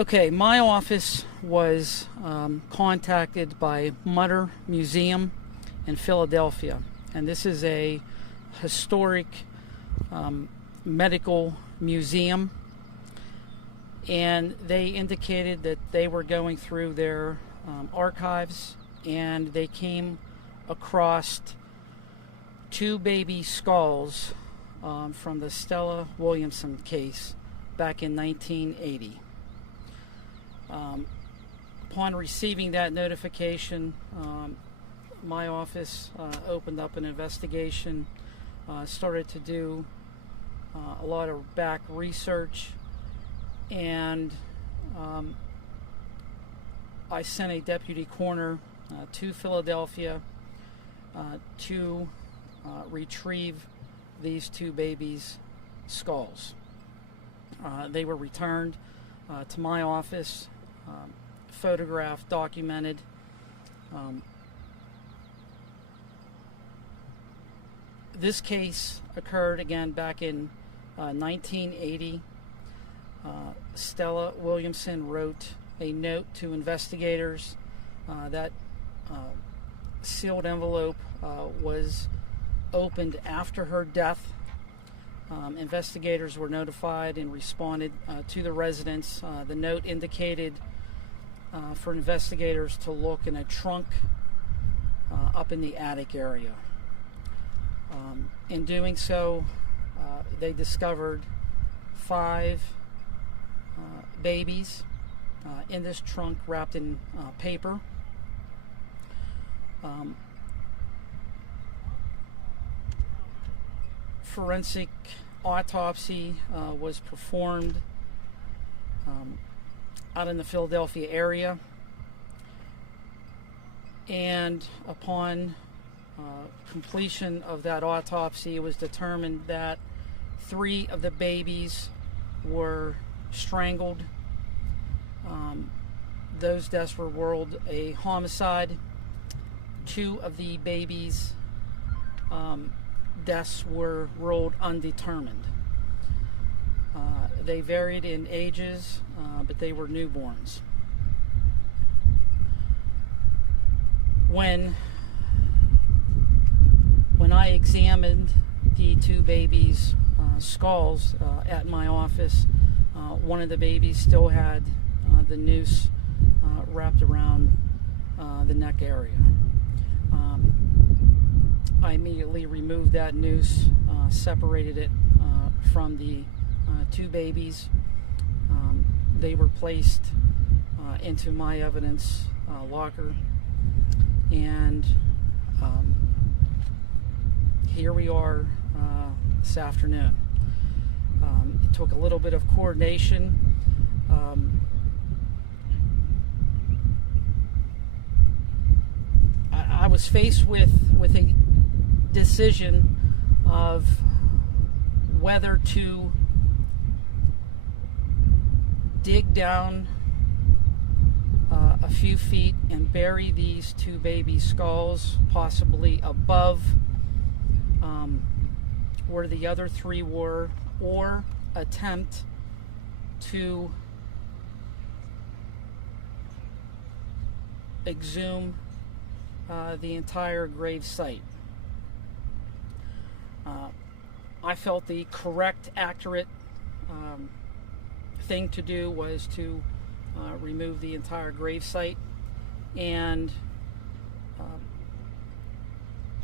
Okay, my office was contacted by Mutter Museum in Philadelphia, and this is a historic medical museum, and they indicated that they were going through their archives, and they came across two baby skulls from the Stella Williamson case back in 1980. Upon receiving that notification, my office opened up an investigation, started to do a lot of back research, and I sent a deputy coroner to Philadelphia to retrieve these two babies' skulls. They were returned to my office, photographed, documented. This case occurred again back in 1980. Stella Williamson wrote a note to investigators. That sealed envelope was opened after her death. Investigators were notified and responded to the residence. The note indicated for investigators to look in a trunk up in the attic area. In doing so, they discovered 5 babies in this trunk wrapped in paper. Forensic autopsy was performed out in the Philadelphia area, and upon completion of that autopsy, it was determined that 3 of the babies were strangled. Those deaths were ruled a homicide. 2 of the babies' deaths were ruled undetermined. They varied in ages, but they were newborns. When I examined the 2 babies' skulls at my office, one of the babies still had the noose wrapped around the neck area. I immediately removed that noose, separated it from the 2 babies. They were placed into my evidence locker, and here we are this afternoon. It took a little bit of coordination. I was faced with a decision of whether to dig down a few feet and bury these 2 baby skulls, possibly above where the other 3 were, or attempt to exhume the entire grave site. I felt the correct, accurate thing to do was to remove the entire grave site and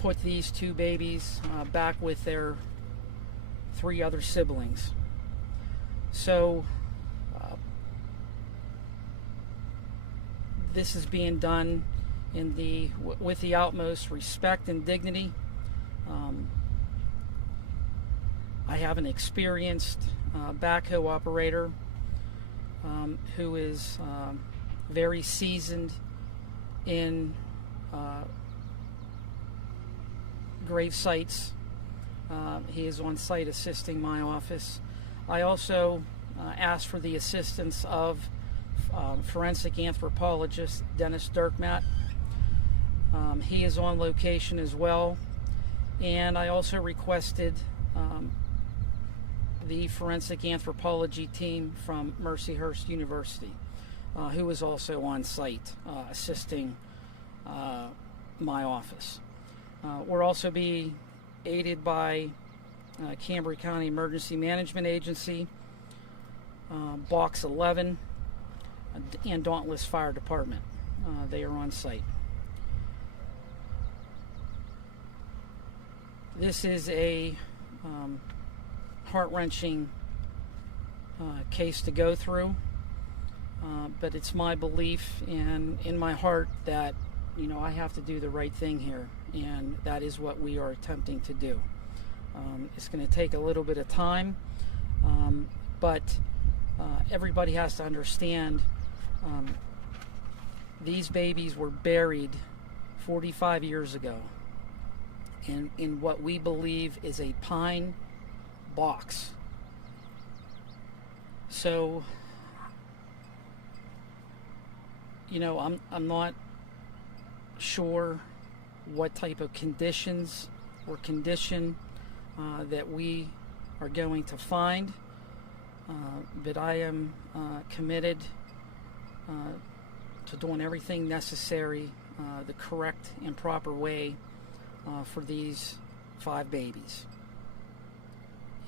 put these 2 babies back with their 3 other siblings. So this is being done with the utmost respect and dignity. I have an experienced backhoe operator who is very seasoned in grave sites. He is on site assisting my office. I also asked for the assistance of forensic anthropologist Dennis Dirkmatt. He is on location as well, and I also requested the forensic anthropology team from Mercyhurst University, who was also on site assisting my office. We'll also be aided by Cambria County Emergency Management Agency, Box 11, and Dauntless Fire Department. They are on site. This is a heart-wrenching case to go through, but it's my belief and in my heart that I have to do the right thing here, and that is what we are attempting to do. It's going to take a little bit of time, but everybody has to understand these babies were buried 45 years ago in what we believe is a pine box. So, I'm not sure what type of conditions or condition that we are going to find, but I am committed to doing everything necessary the correct and proper way for these 5 babies.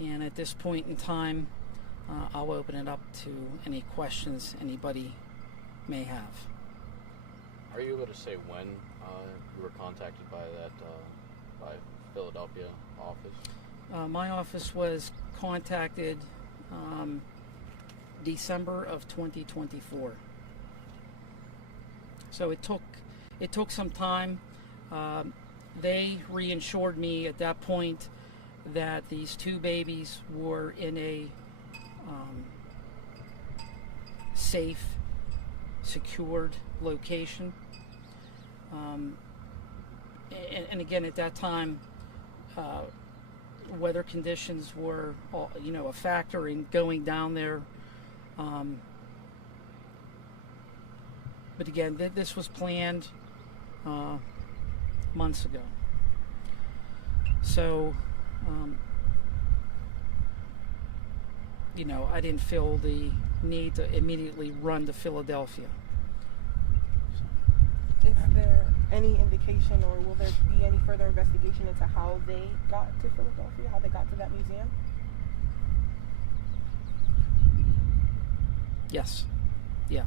And at this point in time, I'll open it up to any questions anybody may have. Are you able to say when you were contacted by that by Philadelphia office? My office was contacted December of 2024. So it took some time. They reinsured me at that point that these 2 babies were in a safe, secured location. And again, at that time, weather conditions were, a factor in going down there. But again, this was planned months ago. So, I didn't feel the need to immediately run to Philadelphia. Is there any indication, or will there be any further investigation into how they got to Philadelphia, how they got to that museum? Yes. Yeah.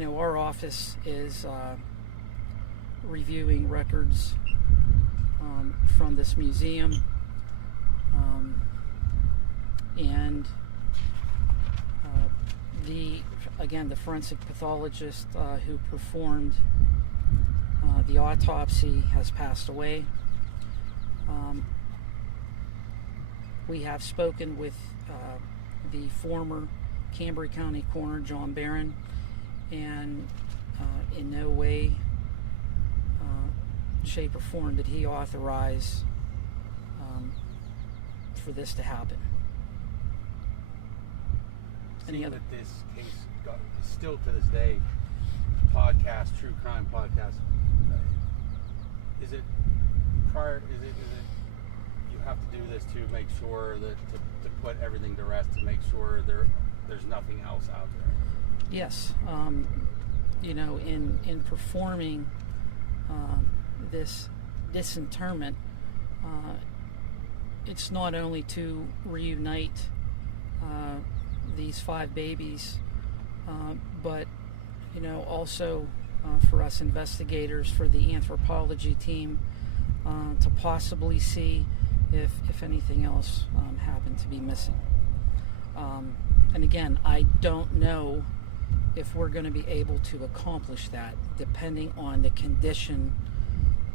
Our office is reviewing records from this museum, and the forensic pathologist who performed the autopsy has passed away. We have spoken with the former Cambria County Coroner, John Barron, and in no way, shape, or form did he authorize for this to happen. Seeing that this case still to this day, true crime podcast, is it you have to do this to make sure that to put everything to rest, to make sure there's nothing else out there? Yes. In performing this disinterment, it's not only to reunite these 5 babies, but also for us investigators, for the anthropology team, to possibly see if anything else happened to be missing. And again, I don't know if we're going to be able to accomplish that, depending on the condition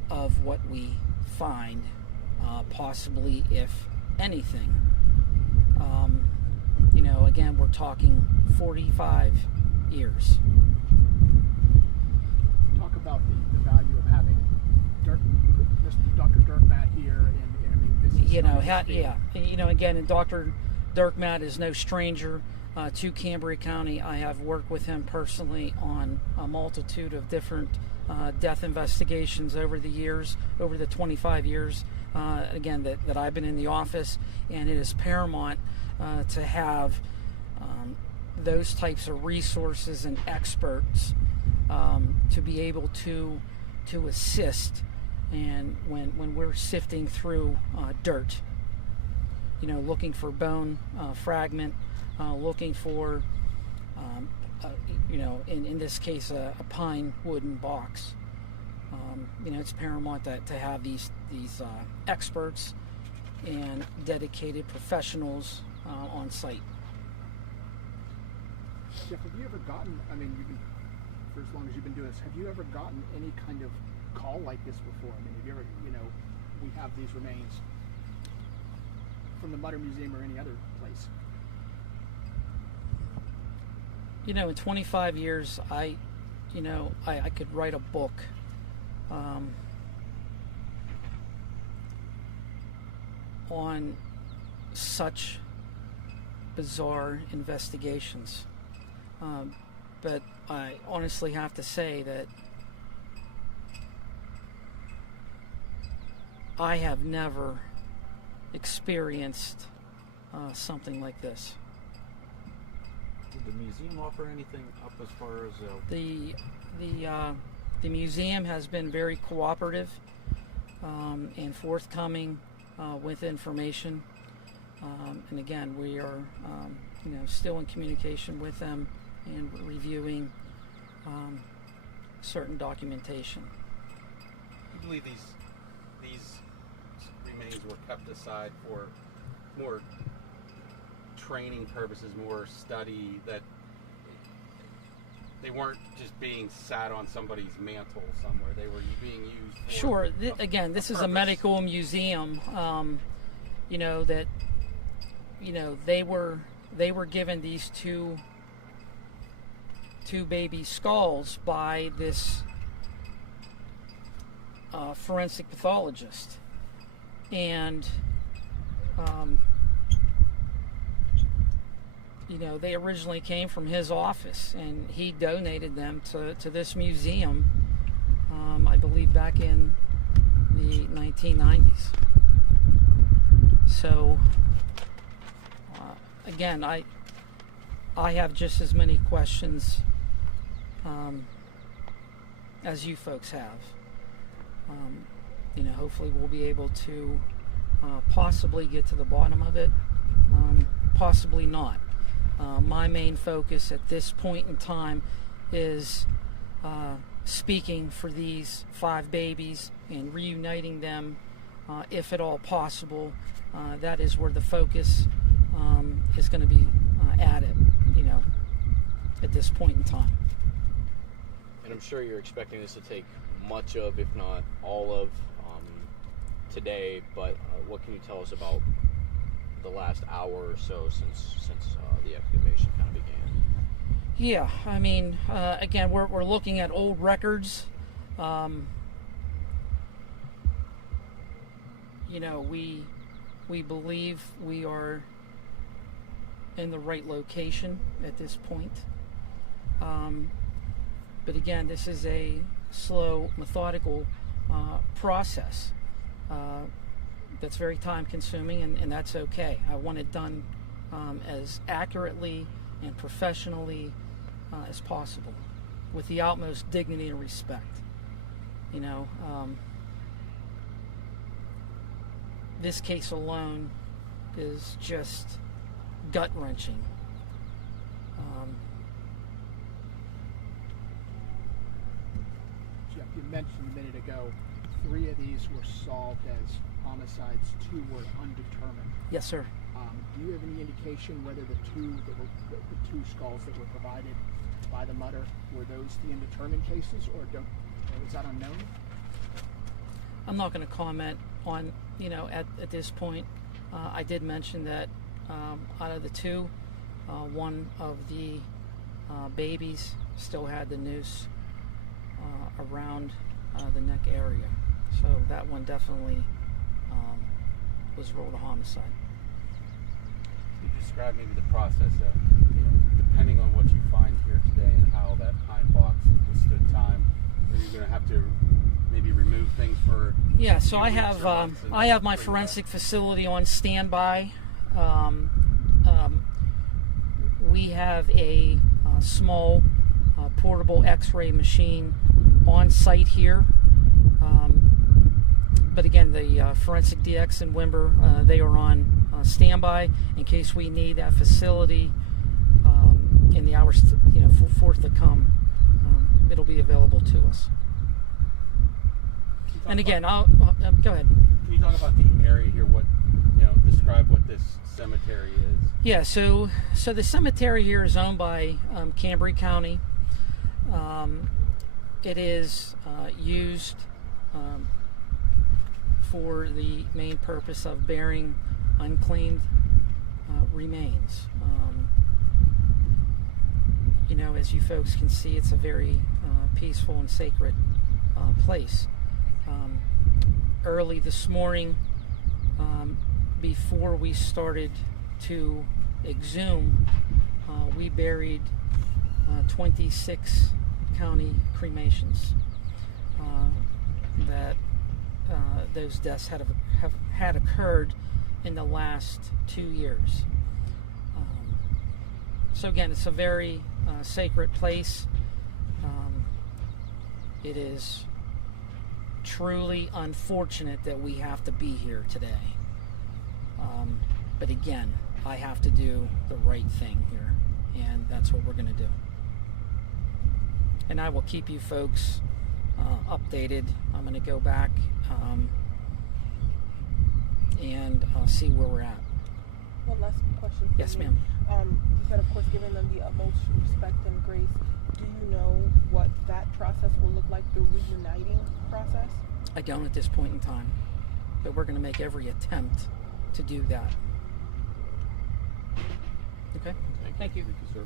of what we find, possibly if anything. Again, we're talking 45 years. Talk about the value of having Dr. Dirkmatt here, and this is Again, and Dr. Dirkmatt is no stranger to Cambria County. I have worked with him personally on a multitude of different death investigations over the years, over the 25 years, again, that I've been in the office, and it is paramount to have those types of resources and experts to be able to assist, and when we're sifting through dirt, looking for bone fragment, looking for in this case a pine wooden box. It's paramount to have these experts and dedicated professionals on site. Jeff, have you ever gotten, you've been, for as long as you've been doing this, have you ever gotten any kind of call like this before? Have you ever, we have these remains from the Mutter Museum or any other place? In 25 years, I could write a book on such bizarre investigations. But I honestly have to say that I have never experienced something like this. Did the museum offer anything up as far as the museum has been very cooperative and forthcoming with information, and again, we are still in communication with them and reviewing certain documentation. I believe these remains were kept aside for more training purposes, more study, that they weren't just being sat on somebody's mantle somewhere. They were being used for Sure. Again, this is a medical museum. That they were given these two baby skulls by this forensic pathologist, and they originally came from his office, and he donated them to this museum, I believe back in the 1990s. So again, I have just as many questions as you folks have. Hopefully we'll be able to possibly get to the bottom of it, possibly not. My main focus at this point in time is speaking for these 5 babies and reuniting them, if at all possible. That is where the focus is going to be added, at this point in time. And I'm sure you're expecting this to take much of, if not all of, today, but what can you tell us about the last hour or so since the excavation kind of began? Yeah, again, we're looking at old records. We believe we are in the right location at this point. But again, this is a slow, methodical process that's very time consuming, and that's okay. I want it done as accurately and professionally as possible, with the utmost dignity and respect. This case alone is just gut-wrenching. Jeff, you mentioned a minute ago 3 of these were solved as homicides, 2 were undetermined. Yes, sir. Do you have any indication whether the two skulls that were provided by the Mutter, were those the undetermined cases, or is that unknown? I'm not going to comment on, at this point. I did mention that out of the 2, one of the babies still had the noose around the neck area. So that one definitely was ruled a homicide. you describe maybe the process of, depending on what you find here today and how that pine box withstood time, are you going to have to maybe remove things for? Yeah, so I weeks or have months and I have my bring it forensic back? facility on standby. We have a small portable X-ray machine on site here. But again, the Forensic DX in Wimber, they are on standby in case we need that facility in the hours forth to come. It'll be available to us. And again, I'll go ahead. Can you talk about the area here? What, describe what this cemetery is? Yeah, so the cemetery here is owned by Cambry County. It is used for the main purpose of burying unclaimed remains. As you folks can see, it's a very peaceful and sacred place. Early this morning, before we started to exhume, we buried 26 county cremations. That those deaths have had occurred in the last 2 years. So again, it's a very sacred place. It is truly unfortunate that we have to be here today. But again, I have to do the right thing here, and that's what we're going to do. And I will keep you folks updated. I'm going to go back and see where we're at. One last question for Yes, you. ma'am. You said, of course, giving them the utmost respect and grace. Do you know what that process will look like, the reuniting process? I don't at this point in time, but we're going to make every attempt to do that. Okay? Thank you. Thank you. Thank you, sir.